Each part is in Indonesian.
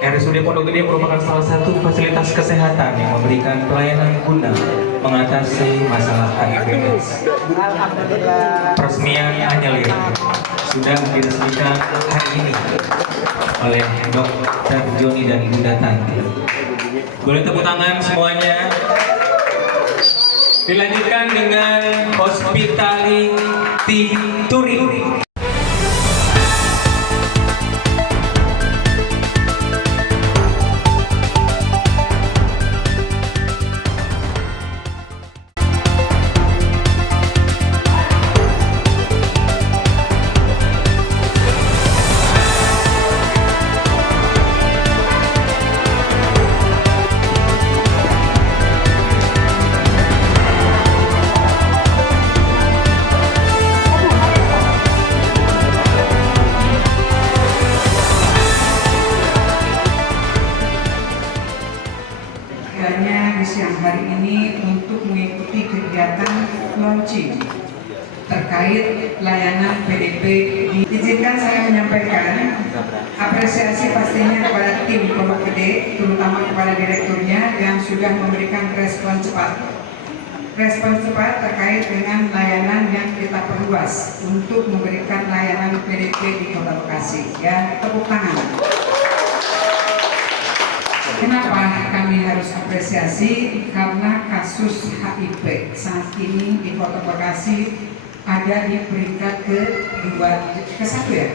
RSUD Pondok Gede merupakan salah satu fasilitas kesehatan yang memberikan pelayanan guna mengatasi masalah HIV/AIDS. Peresmian Anyelir sudah diresmikan hari ini oleh Dr. Joni dan Bunda Tanti. Boleh tepuk tangan semuanya. Dilanjutkan dengan hospitality touring. Di siang hari ini untuk mengikuti kegiatan launching terkait layanan PDP. Izinkan saya menyampaikan apresiasi pastinya kepada tim Pondok Gede, terutama kepada direkturnya yang sudah memberikan respon cepat. Respon cepat terkait dengan layanan yang kita perluas untuk memberikan layanan PDP di Kota Bekasi. Ya, tepuk tangan. Kenapa kami harus apresiasi? Karena kasus HIV saat ini di Kota Bekasi ada di peringkat ke-1 ya?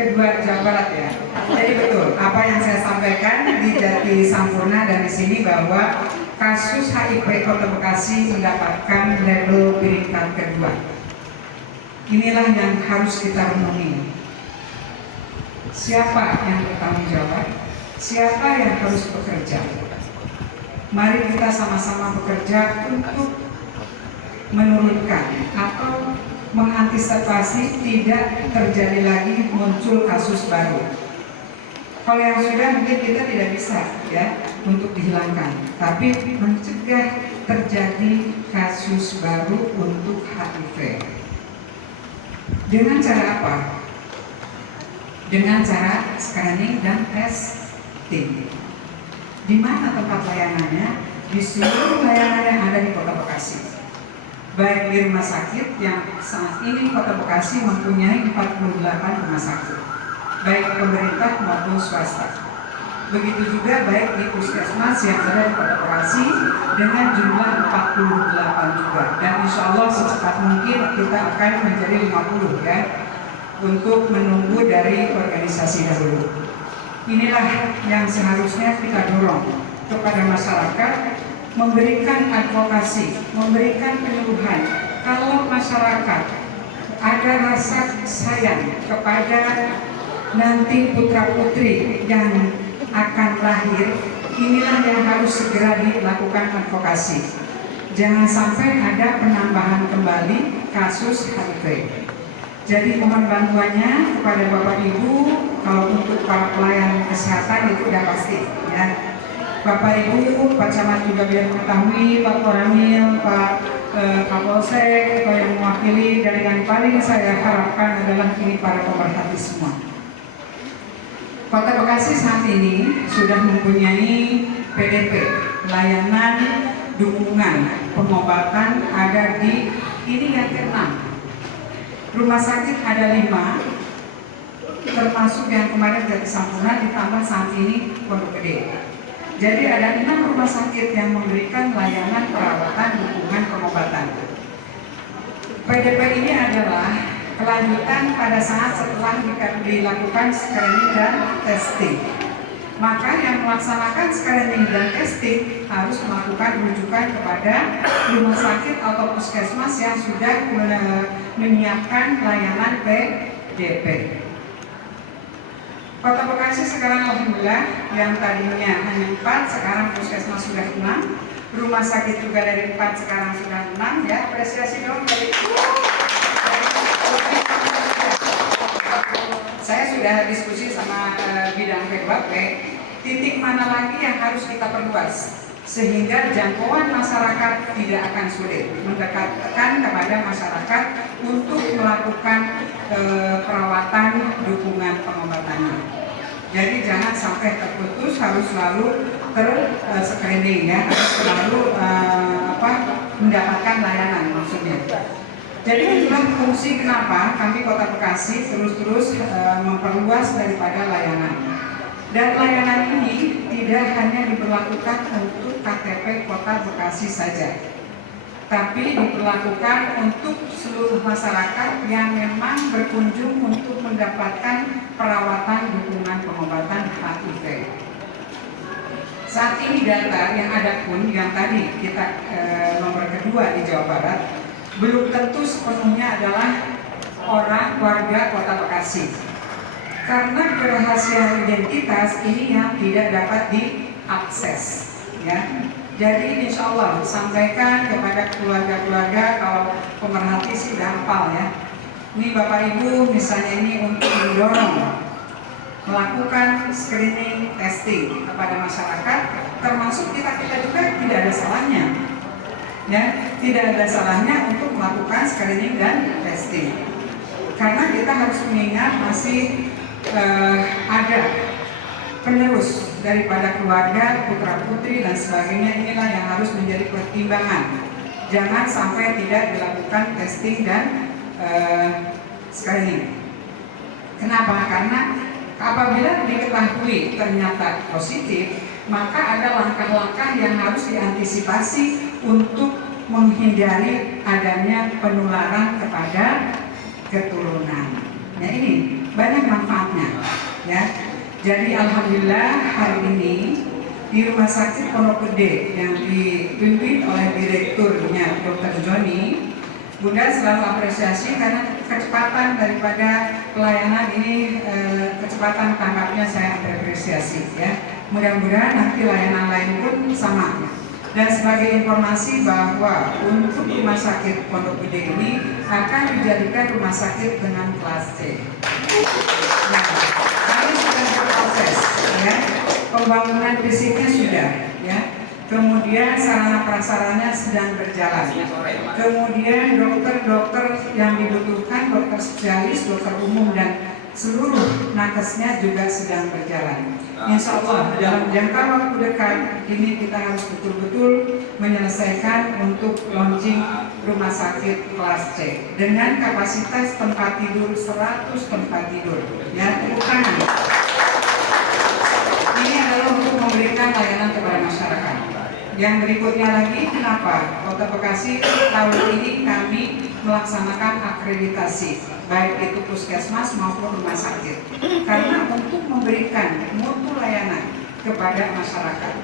Kedua Jawa Barat ya. Jadi betul apa yang saya sampaikan di Jati Sampurna dari sini bahwa kasus HIV Kota Bekasi mendapatkan label peringkat kedua. Inilah yang harus kita renungi. Siapa yang bertanggung jawab? Siapa yang harus bekerja? Mari kita sama-sama bekerja untuk menurunkan atau mengantisipasi tidak terjadi lagi muncul kasus baru. Kalau yang sudah mungkin kita tidak bisa ya untuk dihilangkan, tapi mencegah terjadi kasus baru untuk HIV. Dengan cara apa? Dengan cara screening dan tes. Di mana tempat layanannya? Di seluruh layanan yang ada di Kota Bekasi. Baik di rumah sakit yang saat ini Kota Bekasi mempunyai 48 rumah sakit, baik pemerintah maupun swasta. Begitu juga baik di puskesmas yang ada di Kota Bekasi dengan jumlah 48 juga. Dan insya Allah secepat mungkin kita akan menjadi 50 ya, untuk menunggu dari organisasi dahulu. Inilah yang seharusnya kita dorong kepada masyarakat, memberikan advokasi, memberikan penyuluhan. Kalau masyarakat ada rasa sayang kepada nanti putra-putri yang akan lahir, inilah yang harus segera dilakukan advokasi. Jangan sampai ada penambahan kembali kasus HIV. Jadi mohon bantuannya kepada Bapak Ibu. Kalau untuk para pelayan kesehatan itu sudah pasti ya. Bapak Ibu, Pak Camat juga biar mengetahui, Pak Koramil, Pak Kapolsek, atau yang mewakili, dan yang paling saya harapkan adalah ini para pemerhati semua. Kota Bekasi saat ini sudah mempunyai PDP, layanan dukungan pengobatan ada di ini yang ke-6. Rumah sakit ada 5, termasuk yang kemarin Jati Sampurna, ditambah saat ini Pondok Gede. Jadi ada 6 rumah sakit yang memberikan layanan perawatan dukungan pengobatan. PDP ini adalah kelanjutan pada saat setelah dilakukan screening dan testing. Maka yang melaksanakan screening dan testing harus melakukan rujukan kepada rumah sakit atau puskesmas yang sudah menyiapkan layanan PDP. Kota Bekasi sekarang alhamdulillah yang tadinya hanya 4, sekarang puskesmas sudah 6, rumah sakit juga dari 4 sekarang sudah 6 ya. Apresiasi dong dari saya sudah diskusi sama bidang PDP, titik mana lagi yang harus kita perluas sehingga jangkauan masyarakat tidak akan sulit, mendekatkan kepada masyarakat untuk melakukan perawatan dukungan pengobatannya. Jadi jangan sampai terputus, harus selalu screening ya, harus selalu mendapatkan layanan maksudnya. Jadi itulah fungsi kenapa kami Kota Bekasi terus-terus memperluas daripada layanan. Dan layanan ini tidak hanya diberlakukan untuk KTP Kota Bekasi saja, tapi diberlakukan untuk seluruh masyarakat yang memang berkunjung untuk mendapatkan perawatan dukungan pengobatan HIV. Saat ini data yang ada pun yang tadi kita nomor kedua di Jawa Barat belum tentu sepenuhnya adalah orang warga Kota Bekasi, karena kerahasiaan identitas ini yang tidak dapat diakses ya. Jadi insya Allah sampaikan kepada keluarga-keluarga, kalau pemerhati sih gampang ya. Ini Bapak Ibu misalnya ini untuk mendorong melakukan screening testing kepada masyarakat, termasuk kita juga tidak ada salahnya ya, tidak ada salahnya untuk melakukan screening dan testing, karena kita harus mengingat masih ada penerus daripada keluarga, putra putri dan sebagainya. Inilah yang harus menjadi pertimbangan, jangan sampai tidak dilakukan testing dan screening. Kenapa? Karena apabila diketahui ternyata positif, maka ada langkah-langkah yang harus diantisipasi untuk menghindari adanya penularan kepada keturunan. Nah ini banyak manfaatnya ya. Jadi alhamdulillah hari ini di Rumah Sakit Pondok Gede yang dipimpin oleh direkturnya Dr. Joni, Bunda selalu apresiasi karena kecepatan daripada pelayanan ini, kecepatan tanggapnya saya apresiasi ya. Mudah-mudahan nanti layanan lain pun sama. Dan sebagai informasi bahwa untuk Rumah Sakit Pondok Gede ini akan dijadikan rumah sakit dengan kelas C. Nah, kami sudah berproses ya, pembangunan fisiknya sudah ya. Kemudian sarana prasaranya sedang berjalan. Kemudian dokter-dokter yang dibutuhkan, dokter spesialis, dokter umum dan seluruh nakesnya juga sedang berjalan. Insya Allah dalam jangka waktu dekat ini kita harus betul-betul menyelesaikan untuk launching rumah sakit kelas C dengan kapasitas tempat tidur 100 tempat tidur. Ya, tepuk tangan. Ini adalah untuk memberikan layanan kepada masyarakat. Yang berikutnya lagi, kenapa Kota Bekasi tahun ini kami melaksanakan akreditasi, baik itu puskesmas maupun rumah sakit, karena untuk memberikan mutu layanan kepada masyarakat.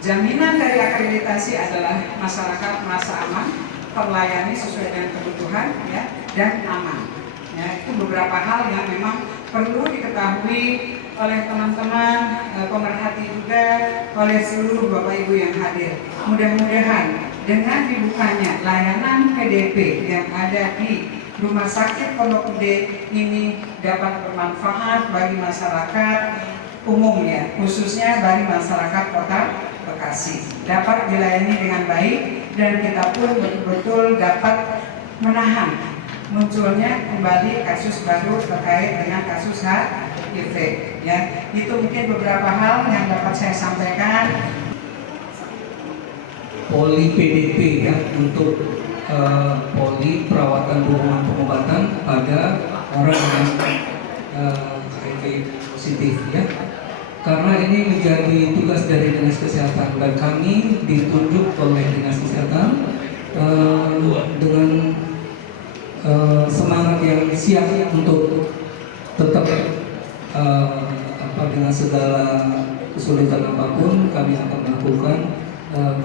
Jaminan dari akreditasi adalah masyarakat merasa aman, terlayani sesuai dengan kebutuhan ya, dan aman. Ya, itu beberapa hal yang memang perlu diketahui oleh teman-teman pemerhati juga, oleh seluruh Bapak Ibu yang hadir. Mudah-mudahan dengan dibukanya layanan PDP yang ada di Rumah Sakit Pondok Gede ini dapat bermanfaat bagi masyarakat umumnya, khususnya bagi masyarakat Kota Bekasi, dapat dilayani dengan baik dan kita pun betul-betul dapat menahan munculnya kembali kasus baru terkait dengan kasus HIV ya. Itu mungkin beberapa hal yang dapat saya sampaikan. Poli PDP ya, untuk poli perawatan dukungan pengobatan pada orang yang HIV positif ya. Karena ini menjadi tugas dari Dinas Kesehatan dan kami ditunjuk oleh Dinas Kesehatan dengan semangat yang siap untuk tetap dengan segala kesulitan apapun kami akan melakukan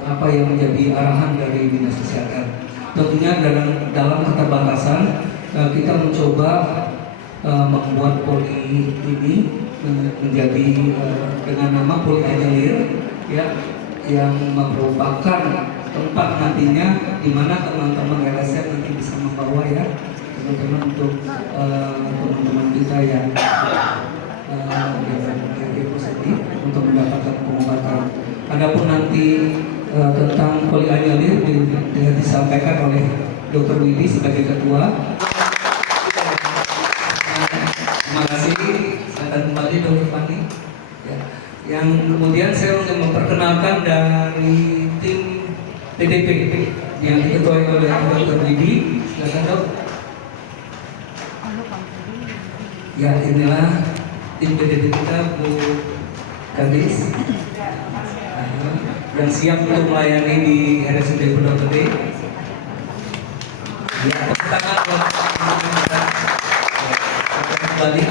apa yang menjadi arahan dari Dinas Kesehatan. Tentunya dalam keterbatasan kita mencoba membuat poli ini menjadi dengan nama Poli Anyelir ya, yang merupakan tempat nantinya di mana teman-teman LSM nanti bisa membawa ya teman-teman untuk teman-teman kita yang HIV positif untuk mendapatkan pengobatan. Adapun nanti tentang Poli Anyelir disampaikan oleh Dr. Willy sebagai ketua. Terima kasih. silakan kembali Dr. Fani. Ya. Yang kemudian saya ingin memperkenalkan dari tim PDP yang diketuai oleh Dr. Didi. Silakan Dok. Ya, inilah tim PDP kita, Bu Kadis, yang siap untuk melayani di RSUD Pondok Gede. Ya, tepuk tangan buat kita. Kembali.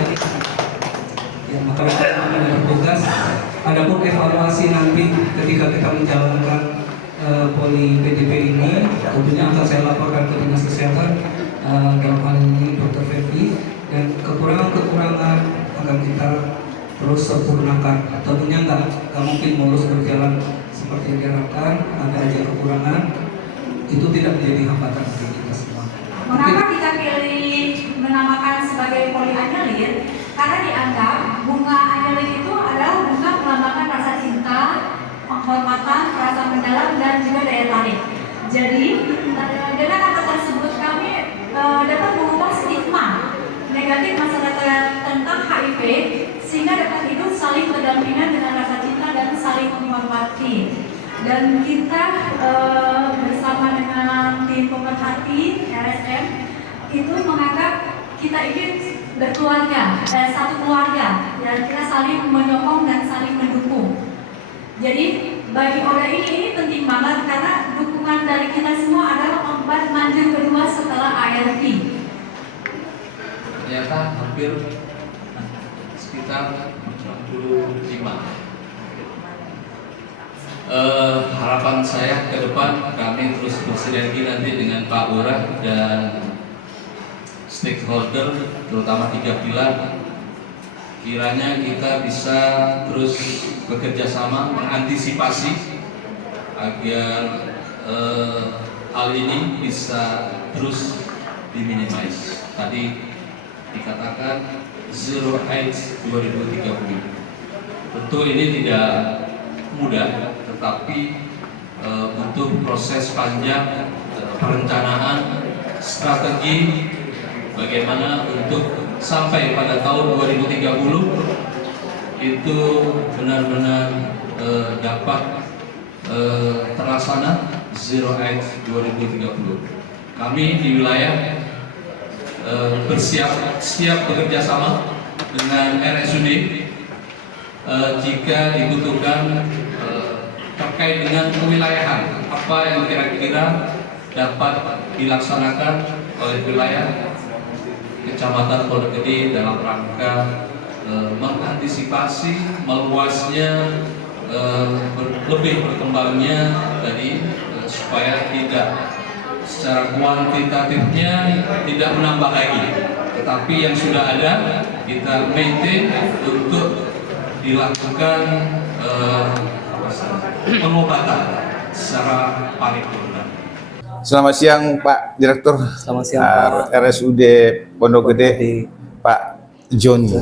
Ya, maka kami bertugas. Adapun evaluasi nanti ketika kita menjalankan poli PDP ini, tentunya akan saya laporkan ke Dinas Kesehatan, dalam hal ini Dr. Febi, dan kekurangan-kekurangan akan kita terus sempurnakan. Tentunya nggak mungkin mulus berjalan seperti yang diharapkan, ada aja kekurangan, itu tidak menjadi hambatan bagi kita semua. Mengapa kita pilih menamakan sebagai poli anyelir? Karena dianggap bunga anyelir itu adalah bunga melambangkan rasa cinta, penghormatan, rasa mendalam, dan juga daya tarik. Jadi dengan kata tersebut kami dapat mengubah stigma negatif masyarakat tentang HIV, sehingga dapat hidup saling berdampingan dengan rasa cinta dan saling menghormati. Dan kita bersama dengan tim pemerhati RSM itu menganggap kita ini berkeluarga, satu keluarga, dan kita saling menyokong dan saling mendukung. Jadi bagi ODA ini penting banget karena dukungan dari kita semua adalah obat manjur kedua setelah ARV. Ternyata hampir sekitar 65. Harapan saya ke depan kami terus bersinergi nanti dengan Pak Lurah dan stakeholder, terutama 3 pilar. Kiranya kita bisa terus bekerja sama mengantisipasi agar hal ini bisa terus diminimais. Tadi dikatakan Zero AIDS 2030. Tentu ini tidak mudah, tetapi butuh proses panjang perencanaan, strategi bagaimana untuk sampai pada tahun 2030 itu benar-benar dapat terlaksana Zero AIDS 2030. Kami di wilayah siap bekerja sama dengan RSUD jika dibutuhkan terkait dengan kewilayahan apa yang kira-kira dapat dilaksanakan oleh wilayah Kecamatan Pondok Gede dalam rangka mengantisipasi meluasnya lebih berkembangnya tadi supaya tidak secara kuantitatifnya tidak menambah lagi, tetapi yang sudah ada kita maintain untuk dilakukan pengobatan secara paripurna. Selamat siang Pak Direktur. Selamat siang Pak. RSUD Pondok Gede, Pak Joni.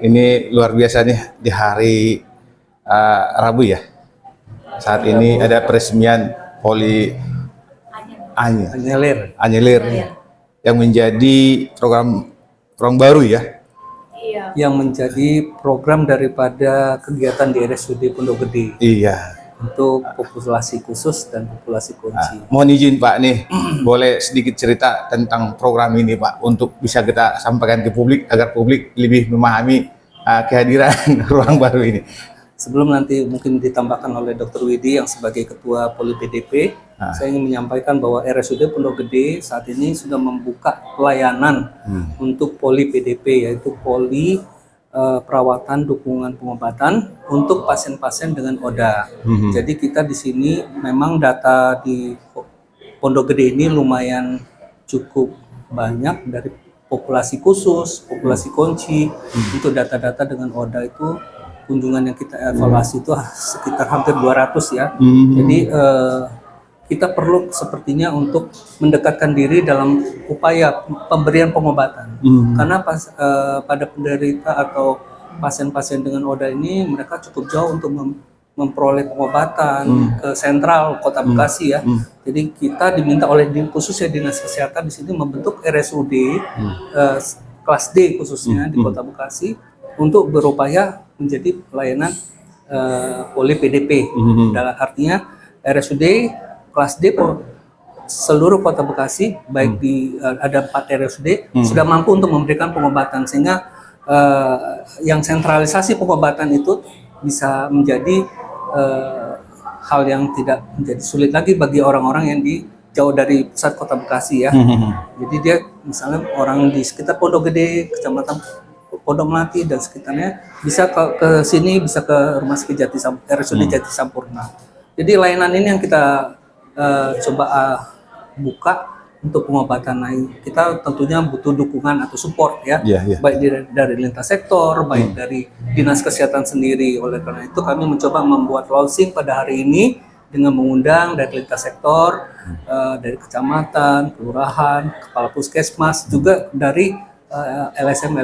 Ini luar biasa nih di hari Rabu ya. Saat ini ada peresmian poli Anyelir yang menjadi program baru ya. Iya. Yang menjadi program daripada kegiatan di RSUD Pondok Gede. Iya. Untuk populasi khusus dan populasi kunci. Mohon izin Pak nih, boleh sedikit cerita tentang program ini Pak, untuk bisa kita sampaikan ke publik agar publik lebih memahami kehadiran ruang baru ini. Sebelum nanti mungkin ditambahkan oleh Dr. Widi yang sebagai Ketua Poli PDP, saya ingin menyampaikan bahwa RSUD Pondok Gede saat ini sudah membuka pelayanan untuk Poli PDP, yaitu Poli perawatan dukungan pengobatan untuk pasien-pasien dengan ODA. Jadi kita di sini memang data di Pondok Gede ini lumayan cukup banyak dari populasi khusus, populasi kunci. Untuk data-data dengan ODA itu kunjungan yang kita evaluasi itu sekitar hampir 200 ya. Jadi kita perlu sepertinya untuk mendekatkan diri dalam upaya pemberian pengobatan. Karena pada penderita atau pasien-pasien dengan ODA ini mereka cukup jauh untuk memperoleh pengobatan ke sentral Kota Bekasi ya. Jadi kita diminta oleh khususnya Dinas Kesehatan di sini membentuk RSUD kelas D khususnya di Kota Bekasi untuk berupaya menjadi pelayanan poli PDP. Dalam artinya RSUD kelas D seluruh Kota Bekasi, baik di ada 4 RSUD sudah mampu untuk memberikan pengobatan, sehingga yang sentralisasi pengobatan itu bisa menjadi hal yang tidak menjadi sulit lagi bagi orang-orang yang jauh dari pusat Kota Bekasi ya. Jadi dia misalnya orang di sekitar Pondok Gede, Kecamatan Pondok Melati dan sekitarnya bisa ke sini, bisa ke Rumah Sakit RSUD Jati Sampurna. Jadi layanan ini yang kita coba buka untuk pengobatan. Nah, kita tentunya butuh dukungan atau support ya, baik dari lintas sektor, baik dari Dinas Kesehatan sendiri. Oleh karena itu kami mencoba membuat launching pada hari ini dengan mengundang dari lintas sektor, dari kecamatan, kelurahan, kepala puskesmas, juga dari LSM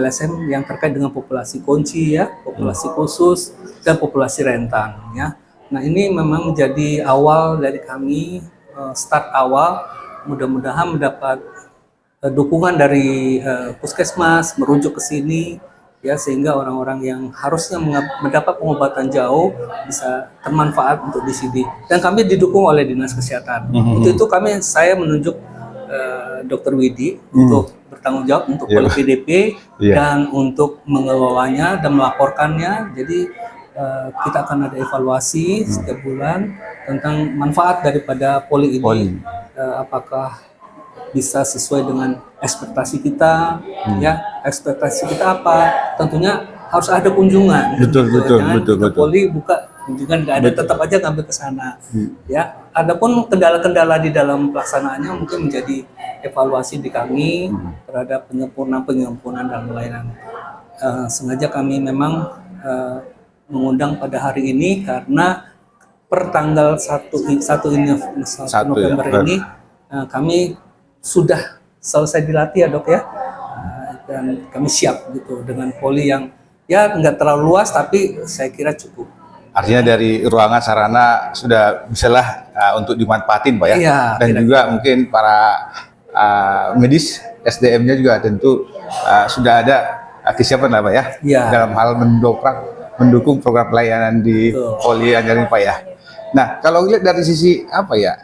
yang terkait dengan populasi kunci ya, populasi khusus dan populasi rentan ya. Nah, ini memang menjadi awal dari kami, start awal. Mudah-mudahan mendapat dukungan dari puskesmas merujuk ke sini ya, sehingga orang-orang yang harusnya mendapat pengobatan jauh bisa bermanfaat untuk di sini, dan kami didukung oleh Dinas Kesehatan. Itu saya menunjuk Dr. Widi untuk bertanggung jawab untuk poli PDP dan untuk mengelolanya dan melaporkannya. Jadi kita akan ada evaluasi setiap bulan tentang manfaat daripada poli ini. Apakah bisa sesuai dengan ekspektasi kita, ya ekspektasi kita apa? Tentunya harus ada kunjungan. Betul. Poli buka kunjungan nggak ada, tetap aja ngambil ke sana. Ya, adapun kendala-kendala di dalam pelaksanaannya mungkin menjadi evaluasi di kami terhadap penyempurnaan dalam pelayanan. Sengaja kami memang mengundang pada hari ini karena per tanggal 1 November ini kami sudah selesai dilatih ya dok ya, dan kami siap gitu dengan poli yang ya nggak terlalu luas tapi saya kira cukup. Artinya dari ruangan sarana sudah bisalah untuk dimanfaatin Pak ya, dan juga mungkin para medis SDM-nya juga tentu sudah ada kesiapan lah Pak ya, dalam hal mendukung program pelayanan di poli Anjar ini Pak ya. Nah, kalau lihat dari sisi apa ya,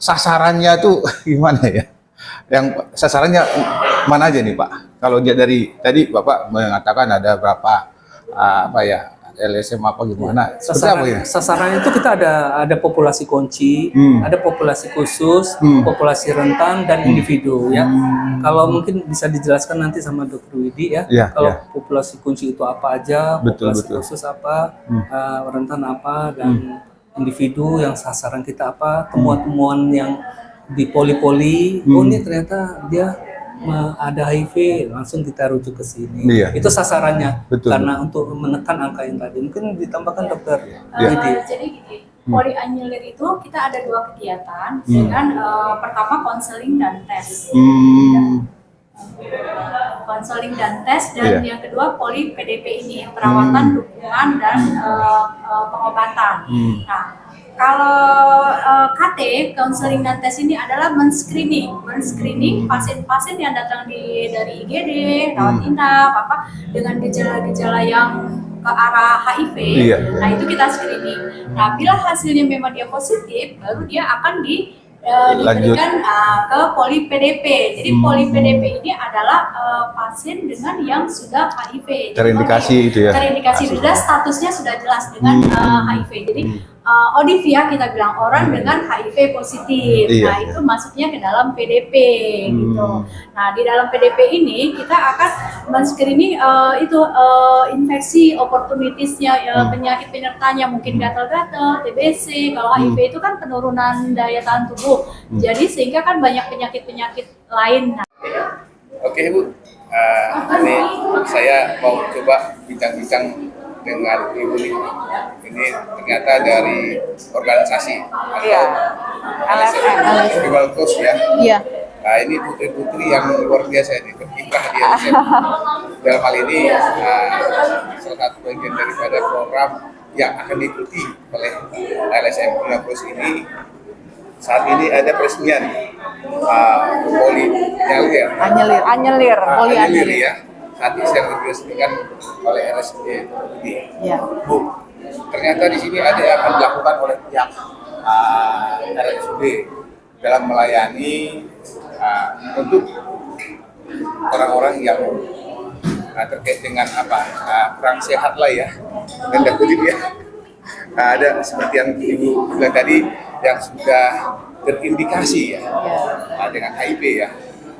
sasarannya tuh gimana ya? Yang sasarannya mana aja nih Pak? Kalau dia dari tadi Bapak mengatakan ada berapa LSM apa gimana? Sasarannya itu kita ada populasi kunci, ada populasi khusus, populasi rentan dan individu ya. Kalau mungkin bisa dijelaskan nanti sama Dr. Widi ya. Kalau populasi kunci itu apa aja, populasi khusus apa, rentan apa, dan individu yang sasaran kita apa, temuan-temuan yang di poli-poli, ini ternyata dia ada HIV, langsung kita rujuk ke sini. Itu sasarannya. Karena untuk menekan angka yang tadi. Mungkin ditambahkan dokter. Jadi gini, poli annular itu kita ada 2 kegiatan dengan pertama konseling dan tes. Konseling dan tes, dan yang kedua poli PDP ini, perawatan, dukungan dan pengobatan. Nah, kalau KT, konseling dan tes ini adalah men-screening pasien-pasien yang datang dari IGD, rawat inap, dengan gejala-gejala yang ke arah HIV. Nah, itu kita screening. Nah, bila hasilnya memang dia positif, baru dia akan diberikan ke poli PDP. Jadi poli PDP ini adalah pasien dengan yang sudah HIV. Terindikasi itu ya. Terindikasi sudah, statusnya sudah jelas dengan HIV. Jadi ODIVIA kita bilang orang dengan HIV positif. Nah, itu masuknya ke dalam PDP gitu. Nah, di dalam PDP ini kita akan men-screening infeksi opportunitiesnya, penyakit penyertanya, mungkin gatal-gatal, TBC. Kalau HIV itu kan penurunan daya tahan tubuh. Jadi sehingga kan banyak penyakit-penyakit lain. Oke Bu, ini saya mau coba bincang-bincang dengan Ibu nih. Ini ternyata dari organisasi atau LSM ya. Nah, ini putri-putri yang luar biasa ini, berkiprah di LSM. Dalam hal ini salah satu bagian daripada program yang akan diikuti oleh LSM Plus ini. Saat ini ada peresmian polianyelir. Anyelir, poli Anyelir anyelir. ya. Saat ini sedang diresmikan oleh RSUD ini. Ya. Bu, ternyata di sini ada yang akan dilakukan oleh pihak RSUD dalam melayani untuk orang-orang yang terkait dengan kurang sehat lah ya, dan kutip ya. Ada seperti yang Ibu bilang tadi yang sudah terindikasi ya, dengan HIV ya.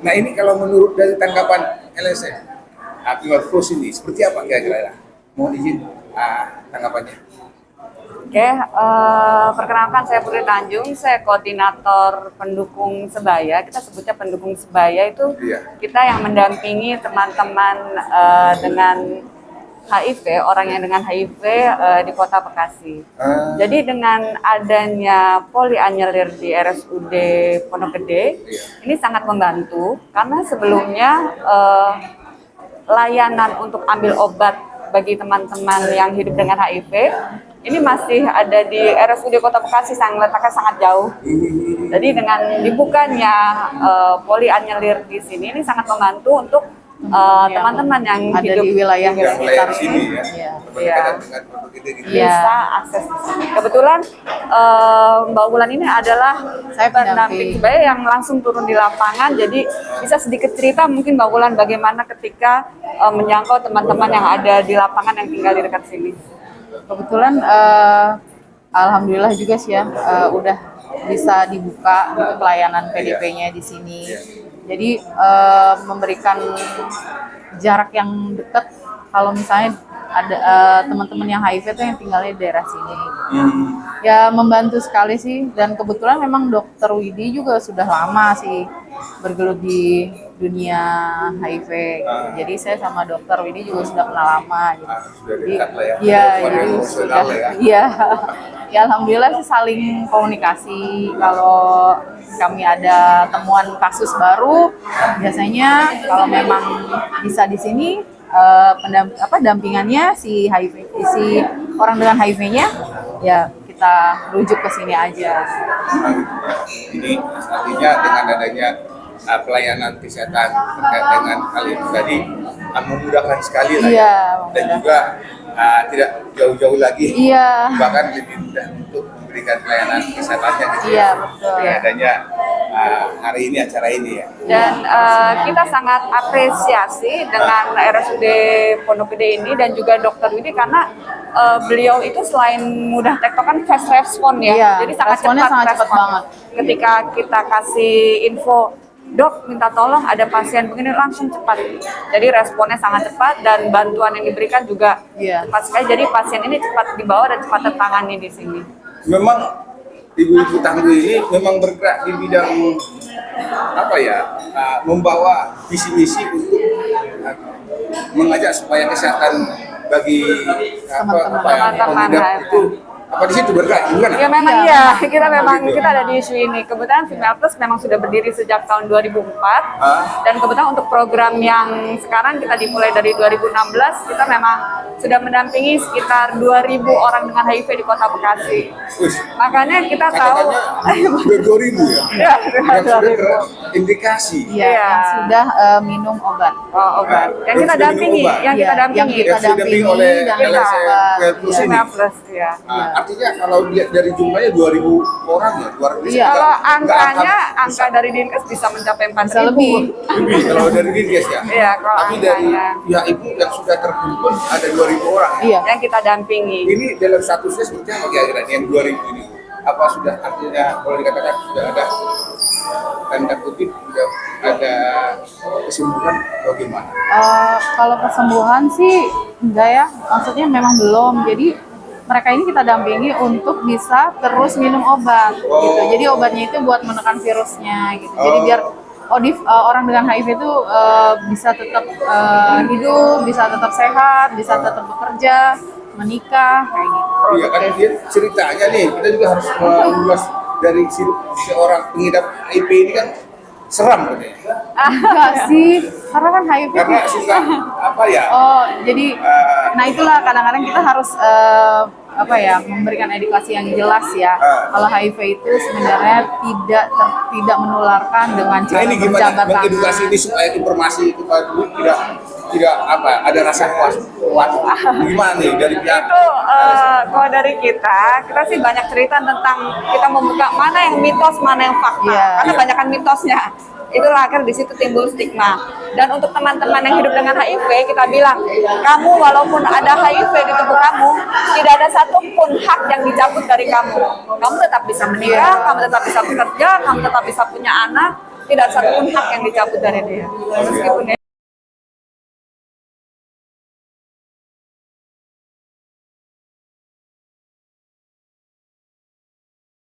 Nah ini kalau menurut dari tanggapan LSM akibat Plus ini seperti apa kira-kira? Mohon izin tanggapannya. Oke, perkenalkan saya Putri Tanjung, saya koordinator pendukung sebaya. Kita sebutnya pendukung sebaya itu kita yang mendampingi teman-teman dengan HIV, orang yang dengan HIV di Kota Bekasi. Jadi dengan adanya polianyelir di RSUD Pondok Gede, ini sangat membantu karena sebelumnya layanan untuk ambil obat bagi teman-teman yang hidup dengan HIV ini masih ada di RSUD Kota Bekasi, letaknya sangat jauh. Jadi dengan dibukanya polianyelir di sini ini sangat membantu untuk teman-teman yang ada hidup di wilayah sekitar sini ya, dengan Pondok Gede gitu. bisa akses. Kebetulan Mbak Wulan ini adalah Saya pendamping sebaya yang langsung turun di lapangan, jadi bisa sedikit cerita mungkin Mbak Wulan bagaimana ketika menjangkau teman-teman yang ada di lapangan yang tinggal di dekat sini. Kebetulan alhamdulillah juga sih ya udah bisa dibuka gitu pelayanan PDP-nya di sini. Jadi memberikan jarak yang dekat kalau misalnya ada teman-teman yang HIV itu yang tinggalnya di daerah sini. Ya membantu sekali sih, dan kebetulan memang Dokter Widi juga sudah lama sih bergelut di dunia HIV. Jadi saya sama Dokter Widi juga sudah kenal lama gitu. Sudah dekat lah ya. Iya, Hubungan jadi emosional sudah. ya. Iya. Ya alhamdulillah sih saling komunikasi. Kalau kami ada temuan kasus baru, biasanya kalau memang bisa di sini dampingannya si HIV, si orang dengan HIV-nya, ya kita rujuk ke sini aja. Ini artinya dengan adanya pelayanan kesehatan terkait dengan hal itu tadi memudahkan sekali lah Iya, dan juga tidak jauh-jauh lagi, bahkan lebih mudah untuk memberikan pelayanan kesehatannya gitu. Iya, betul. Dengan adanya hari ini, acara ini ya. Dan kita sangat apresiasi dengan RSUD Pondok Gede ini dan juga Dokter Widi karena beliau itu selain mudah tektokan fast respon ya. Iya, Jadi sangat responnya cepat sangat cepat banget. Ketika kita kasih info, Dok minta tolong ada pasien begini, langsung cepat. Jadi responnya sangat cepat dan bantuan yang diberikan juga cepat sekali. Jadi pasien ini cepat dibawa dan cepat tertangani di sini. Memang ibu-ibu tangguh ini memang bergerak di bidang membawa visi-misi untuk mengajak supaya kesehatan bagi teman-teman itu di situ bergerak juga. Ya memang kita ada di isu ini. Kebetulan Female Plus memang sudah berdiri sejak tahun 2004 dan kebetulan untuk program yang sekarang kita dimulai dari 2016 kita memang sudah mendampingi sekitar 2.000 orang dengan HIV di Kota Bekasi. Makanya kita tahu 2.000 ya. Yang sudah terindikasi. Iya, yang sudah minum obat. Obat. Yang kita dampingi, yang kita dampingi oleh dan Female Plus ya. Artinya kalau lihat dari jumlahnya 2.000 orang ya, 2.000. Iya, kalau angka dari Dinkes bisa mencapai 4.000 lebih. Kalau dari Dinkes ya. Iya, kalau tapi dari angkanya. pihak ibu yang sudah terkumpul ada 2.000 orang. Iya. Yang kita dampingi. Ini dalam statusnya seperti apa kira-kira yang 2.000 ini? Apa sudah artinya kalau dikatakan sudah ada tanda kutip sudah ada kesembuhan atau gimana? Kalau kesembuhan sih enggak ya, maksudnya memang belum. Jadi mereka ini kita dampingi untuk bisa terus minum obat gitu. Jadi obatnya itu buat menekan virusnya gitu. Jadi biar orang dengan HIV itu bisa tetap hidup, bisa tetap sehat, bisa tetap bekerja, menikah kayak gitu. Iya kan dia ceritanya nih, kita juga harus mengulas dari seorang pengidap HIV ini kan seram katanya. Enggak sih, karena kan HIV Karena suka apa ya? jadi nah itulah kadang-kadang kita harus memberikan edukasi yang jelas ya. Kalau HIV itu sebenarnya tidak menularkan dengan Nah cara ini gimana berjabat tangan. mengedukasi ini supaya informasi itu tidak ada rasa puas. Gimana nih dari pihak? Itu kalau dari kita sih banyak cerita tentang kita membuka mana yang mitos, mana yang fakta. Iya. Karena banyakkan mitosnya. Itulah akhirnya di situ timbul stigma. Dan untuk teman-teman yang hidup dengan HIV, kita bilang, kamu walaupun ada HIV di tubuh kamu, tidak ada satupun hak yang dicabut dari kamu. Kamu tetap bisa menikah, kamu tetap bisa bekerja, kamu tetap bisa punya anak. Tidak ada satupun hak yang dicabut dari dia. Meskipun dia